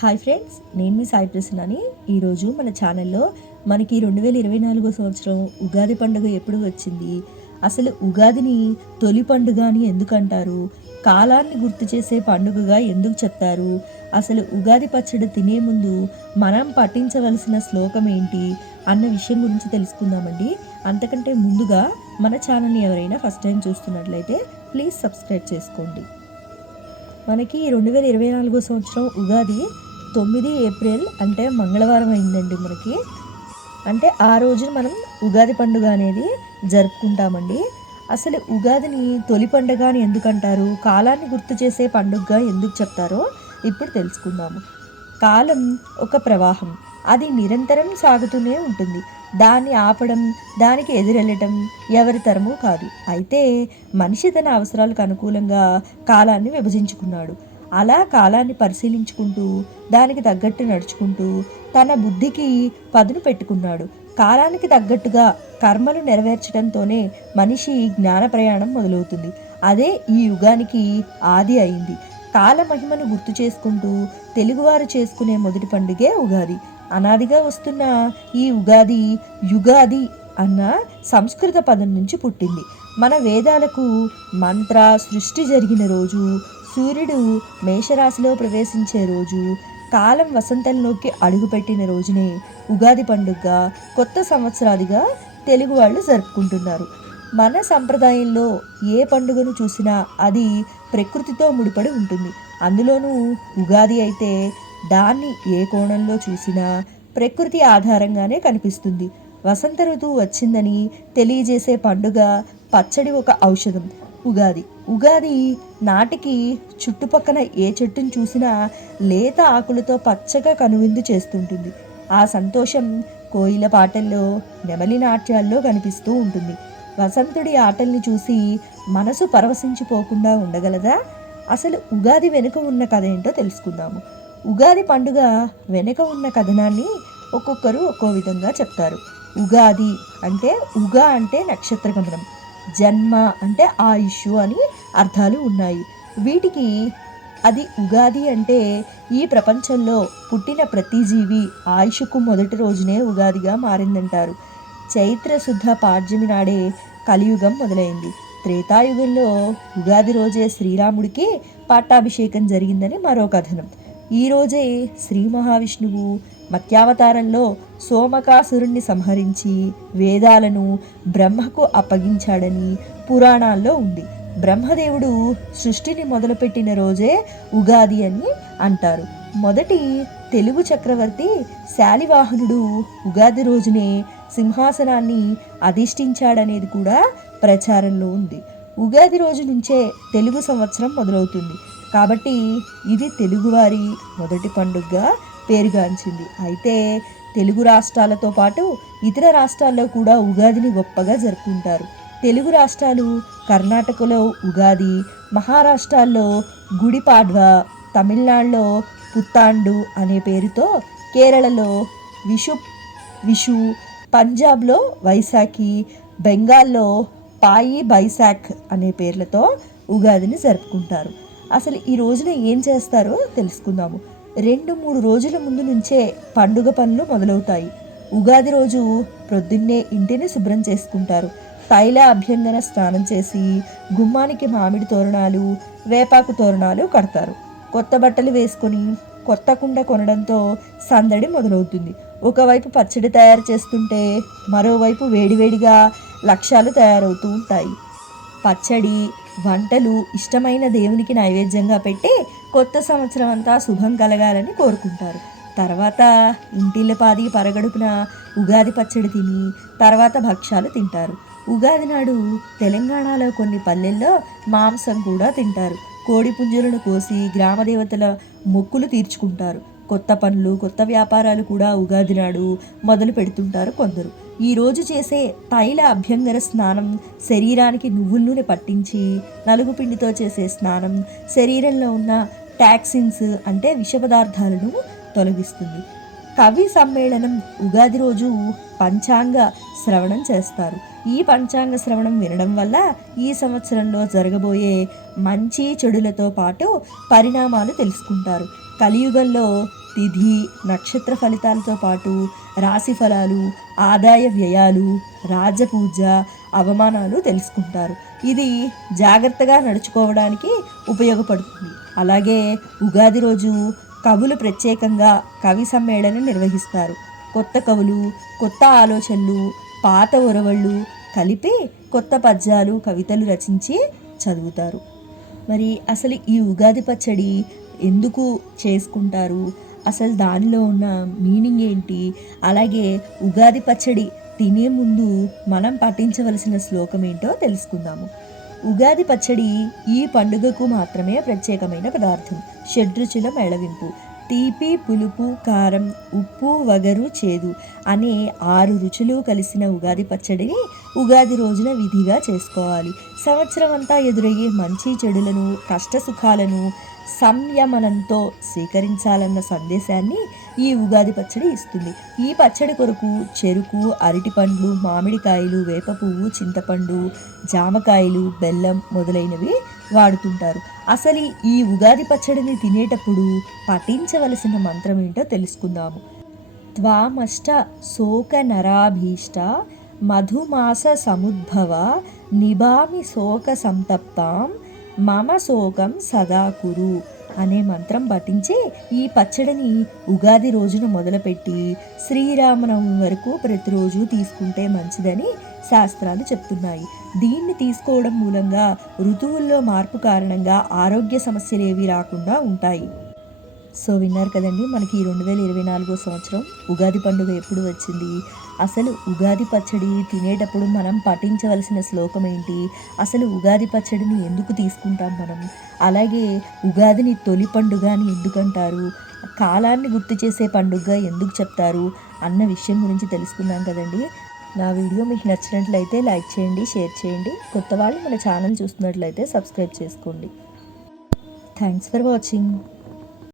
Hi friends, నేను మీ సాయి ప్రసన్నని. ఈరోజు మన ఛానల్లో మనకి 2024 సంవత్సరం ఉగాది పండుగ ఎప్పుడు వచ్చింది, అసలు ఉగాదిని తొలి పండుగ అని ఎందుకు అంటారు, కాలాన్ని గుర్తు చేసే పండుగగా ఎందుకు చెప్తారు, అసలు ఉగాది పచ్చడి తినే ముందు మనం పఠించవలసిన శ్లోకం ఏంటి అన్న విషయం గురించి తెలుసుకుందామండి. అంతకంటే ముందుగా మన ఛానల్ని ఎవరైనా ఫస్ట్ టైం చూస్తున్నట్లయితే ప్లీజ్ సబ్స్క్రైబ్ చేసుకోండి. మనకి 2024 సంవత్సరం ఉగాది 9 ఏప్రిల్ అంటే మంగళవారం అయిందండి. మనకి అంటే ఆ రోజున మనం ఉగాది పండుగ అనేది జరుపుకుంటామండి. అసలు ఉగాదిని తొలి పండుగ అని ఎందుకంటారు, కాలాన్ని గుర్తు చేసే పండుగగా ఎందుకు చెప్తారో ఇప్పుడు తెలుసుకుందాము. కాలం ఒక ప్రవాహం, అది నిరంతరం సాగుతూనే ఉంటుంది. దాన్ని ఆపడం, దానికి ఎదురెళ్ళటం ఎవరి తరము కాదు. అయితే మనిషి తన అవసరాలకు అనుకూలంగా కాలాన్ని విభజించుకున్నాడు. అలా కాలాన్ని పరిశీలించుకుంటూ దానికి తగ్గట్టు నడుచుకుంటూ తన బుద్ధికి పదును పెట్టుకున్నాడు. కాలానికి తగ్గట్టుగా కర్మలు నెరవేర్చడంతోనే మనిషి జ్ఞాన ప్రయాణం మొదలవుతుంది. అదే ఈ యుగానికి ఆది అయింది. కాల మహిమను గుర్తు చేసుకుంటూ తెలుగువారు చేసుకునే మొదటి పండుగే ఉగాది. అనాదిగా వస్తున్న ఈ ఉగాది యుగాది అన్న సంస్కృత పదం నుంచి పుట్టింది. మన వేదాలకు మంత్ర సృష్టి జరిగిన రోజు, సూర్యుడు మేషరాశిలో ప్రవేశించే రోజు, కాలం వసంతంలోకి అడుగుపెట్టిన రోజునే ఉగాది పండుగగా, కొత్త సంవత్సరాదిగా తెలుగు వాళ్ళు జరుపుకుంటున్నారు. మన సంప్రదాయంలో ఏ పండుగను చూసినా అది ప్రకృతితో ముడిపడి ఉంటుంది. అందులోనూ ఉగాది అయితే దాన్ని ఏ కోణంలో చూసినా ప్రకృతి ఆధారంగానే కనిపిస్తుంది. వసంత ఋతువు వచ్చిందని తెలియజేసే పండుగ పచ్చడి ఒక ఔషధం. ఉగాది నాటికి చుట్టుపక్కల ఏ చెట్టును చూసినా లేత ఆకులతో పచ్చగా కనువిందు చేస్తుంటుంది. ఆ సంతోషం కోయిల పాటల్లో, నెమలి నాట్యాల్లో కనిపిస్తూ ఉంటుంది. వసంతుడి ఆటల్ని చూసి మనసు పరవశించిపోకుండా ఉండగలదా? అసలు ఉగాది వెనుక ఉన్న కథ ఏంటో తెలుసుకుందాము. ఉగాది పండుగ వెనుక ఉన్న కథనాన్ని ఒక్కొక్కరు ఒక్కో విధంగా చెప్తారు. ఉగాది అంటే ఉగా అంటే నక్షత్ర గమనం, జన్మ అంటే ఆయుష్ అని అర్థాలు ఉన్నాయి. వీటికి అది ఉగాది అంటే ఈ ప్రపంచంలో పుట్టిన ప్రతి జీవి ఆయుష్కు మొదటి రోజునే ఉగాదిగా మారిందంటారు. చైత్ర శుద్ధ పాడ్యమి నాడే కలియుగం మొదలైంది. త్రేతాయుగంలో ఉగాది రోజే శ్రీరాముడికి పట్టాభిషేకం జరిగిందని మరో కథనం. ఈ రోజే శ్రీ మహావిష్ణువు మత్స్యావతారంలో సోమకాసురుణ్ణి సంహరించి వేదాలను బ్రహ్మకు అప్పగించాడని పురాణాల్లో ఉంది. బ్రహ్మదేవుడు సృష్టిని మొదలుపెట్టిన రోజే ఉగాది అని అంటారు. మొదటి తెలుగు చక్రవర్తి శాలివాహనుడు ఉగాది రోజునే సింహాసనాన్ని అధిష్ఠించాడనేది కూడా ప్రచారంలో ఉంది. ఉగాది రోజు నుంచే తెలుగు సంవత్సరం మొదలవుతుంది కాబట్టి ఇది తెలుగువారి మొదటి పండుగగా పేరుగాంచింది. అయితే తెలుగు రాష్ట్రాలతో పాటు ఇతర రాష్ట్రాల్లో కూడా ఉగాదిని గొప్పగా జరుపుకుంటారు. తెలుగు రాష్ట్రాలు కర్ణాటకలో ఉగాది, మహారాష్ట్రాల్లో గుడిపాడ్వా, తమిళనాడులో పుత్తాండు అనే పేరుతో, కేరళలో విషు, పంజాబ్లో వైశాఖి, బెంగాల్లో పాయి బైశాఖ్ అనే పేర్లతో ఉగాదిని జరుపుకుంటారు. అసలు ఈ రోజున ఏం చేస్తారో తెలుసుకుందాము. 2-3 రోజుల ముందు నుంచే పండుగ పనులు మొదలవుతాయి. ఉగాది రోజు ప్రొద్దున్నే ఇంటిని శుభ్రం చేసుకుంటారు. తైల అభ్యంగన స్నానం చేసి గుమ్మానికి మామిడి తోరణాలు, వేపాకు తోరణాలు కడతారు. కొత్త బట్టలు వేసుకొని కొత్త కుండ కొనడంతో సందడి మొదలవుతుంది. ఒకవైపు పచ్చడి తయారు చేస్తుంటే మరోవైపు వేడివేడిగా లక్ష్యాలు తయారవుతూ ఉంటాయి. పచ్చడి, వంటలు ఇష్టమైన దేవునికి నైవేద్యంగా పెట్టి కొత్త సంవత్సరం అంతా శుభం కలగాలని కోరుకుంటారు. తర్వాత ఇంటిల్లపాది పరగడుపున ఉగాది పచ్చడి తిని తర్వాత భక్ష్యాలు తింటారు. ఉగాది నాడు తెలంగాణలో కొన్ని పల్లెల్లో మాంసం కూడా తింటారు. కోడి పుంజులను కోసి గ్రామదేవతల మొక్కులు తీర్చుకుంటారు. కొత్త పనులు, కొత్త వ్యాపారాలు కూడా ఉగాది నాడు మొదలు పెడుతుంటారు కొందరు. ఈరోజు చేసే తైల అభ్యంగర స్నానం శరీరానికి నువ్వుల నూనె పట్టించి, నలుగు పిండితో చేసే స్నానం శరీరంలో ఉన్న టాక్సిన్స్ అంటే విష పదార్థాలను తొలగిస్తుంది. కవి సమ్మేళనం ఉగాది రోజు పంచాంగ శ్రవణం చేస్తారు. ఈ పంచాంగ శ్రవణం వినడం వల్ల ఈ సంవత్సరంలో జరగబోయే మంచి చెడులతో పాటు పరిణామాలు తెలుసుకుంటారు. కలియుగంలో తిథి నక్షత్ర ఫలితాలతో పాటు రాశి ఫలాలు, ఆదాయ వ్యయాలు, రాజపూజ, అవమానాలు తెలుసుకుంటారు. ఇది జాగ్రత్తగా నడుచుకోవడానికి ఉపయోగపడుతుంది. అలాగే ఉగాది రోజు కవులు ప్రత్యేకంగా కవి సమ్మేళనం నిర్వహిస్తారు. కొత్త కవులు కొత్త ఆలోచనలు, పాత ఒరవళ్ళు కలిపి కొత్త పద్యాలు, కవితలు రచించి చదువుతారు. మరి అసలు ఈ ఉగాది పచ్చడి ఎందుకు చేసుకుంటారు, అసలు దానిలో ఉన్న మీనింగ్ ఏంటి, అలాగే ఉగాది పచ్చడి తినే ముందు మనం పఠించవలసిన శ్లోకం ఏంటో తెలుసుకుందాము. ఉగాది పచ్చడి ఈ పండుగకు మాత్రమే ప్రత్యేకమైన పదార్థం. షడ్రుచుల మేళవింపు. తీపి, పులుపు, కారం, ఉప్పు, వగరు, చేదు అనే 6 రుచులు కలిసిన ఉగాది పచ్చడిని ఉగాది రోజున విధిగా చేసుకోవాలి. సంవత్సరం అంతా ఎదురయ్యే మంచి చెడులను, కష్ట సుఖాలను సంయమనంతో స్వీకరించాలన్న సందేశాన్ని ఈ ఉగాది పచ్చడి ఇస్తుంది. ఈ పచ్చడి కొరకు చెరుకు, అరటిపండ్లు, మామిడికాయలు, వేప పువ్వు, చింతపండు, జామకాయలు, బెల్లం మొదలైనవి వాడుతుంటారు. అసలు ఈ ఉగాది పచ్చడిని తినేటప్పుడు పఠించవలసిన మంత్రం ఏంటో తెలుసుకుందాము. త్వామష్ట శోక నరాభీష్ట మధుమాస సముద్భవ నిబామి శోక సంతప్తాం మమ శోకం సదా కురు అనే మంత్రం పఠించి ఈ పచ్చడిని ఉగాది రోజున మొదలుపెట్టి శ్రీరామనవమి వరకు ప్రతిరోజు తీసుకుంటే మంచిదని శాస్త్రాలు చెప్తున్నాయి. దీన్ని తీసుకోవడం మూలంగా ఋతువుల్లో మార్పు కారణంగా ఆరోగ్య సమస్యలు ఏవి రాకుండా ఉంటాయి. సో విన్నారు కదండి, మనకి 2024 సంవత్సరం ఉగాది పండుగ ఎప్పుడు వచ్చింది, అసలు ఉగాది పచ్చడి తినేటప్పుడు మనం పఠించవలసిన శ్లోకం ఏంటి, అసలు ఉగాది పచ్చడిని ఎందుకు తీసుకుంటాం మనం, అలాగే ఉగాదిని తొలి పండుగ అని ఎందుకంటారు, కాలాన్ని గుర్తు చేసే పండుగ ఎందుకు చెప్తారు అన్న విషయం గురించి తెలుసుకున్నాం కదండి. నా వీడియో మీకు నచ్చినట్లయితే లైక్ చేయండి, షేర్ చేయండి. కొత్త వాళ్ళు మన ఛానల్ చూస్తున్నట్లయితే సబ్స్క్రైబ్ చేసుకోండి. Thanks for watching.